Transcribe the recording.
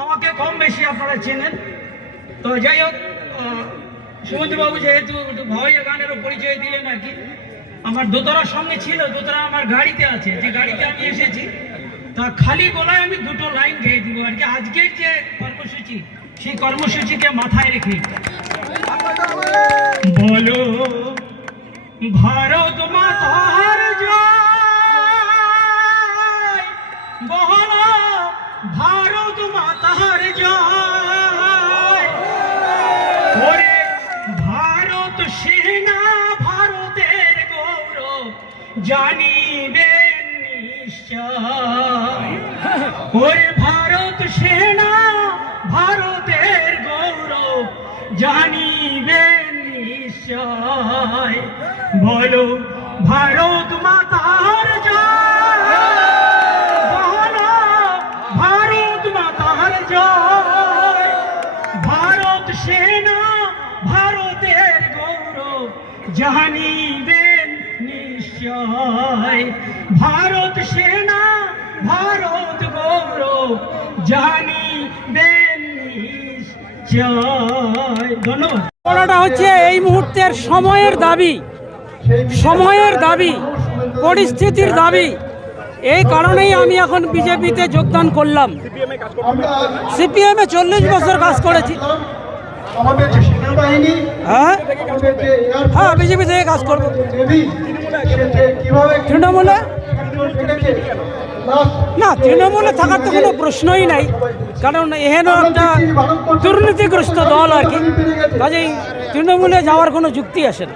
আমাকে কম বেশি আপনারা চেনেন। তো যাই হোক সুমন্ত্রবাবু যেহেতু একটু ভাওয়াইয়া গানেরও পরিচয় দিলেন আর কি, আমার দোতরার সঙ্গে ছিল, দোতরা আমার গাড়িতে আছে, যে গাড়িতে আমি এসেছি, তা খালি গলায় আমি দুটো লাইন গেয়ে দিব আর কি। আজকের যে কর্মসূচি, সেই কর্মসূচিকে মাথায় রেখে ভারত মাতার জয়। বহনা ভারত মাতার জয়। ওরে ভারত সেনা ভারতের গৌরব জানিবেন নিশ্চয়। ওরে ভারত সেনা ভারতের গৌরব জানিবেন নিশ্চয়। বলো, ভারত মাতার ভারত মাতার ভারত সেনা, ভারতের গৌরব জানিবেন নিশ্চয়। ভারত সেনা, ভারত গৌরব জানিবেন নিশ্চয়। ধন্যবাদ। পড়াটা হচ্ছে এই মুহূর্তের সময়ের দাবি। সময়ের দাবি, পরিস্থিতির দাবি, এই কারণেই আমি এখন বিজেপিতে যোগদান করলাম। সিপিএমে চল্লিশ বছর কাজ করেছি। হ্যাঁ? হ্যাঁ বিজেপি থেকে কাজ করব। তৃণমূলে? না, তৃণমূলে থাকার তো কোনো প্রশ্নই নাই। কারণ এহেন একটা দুর্নীতিগ্রস্ত দল আর কি। কাজেই তৃণমূলে যাওয়ার কোনো যুক্তি আসে না।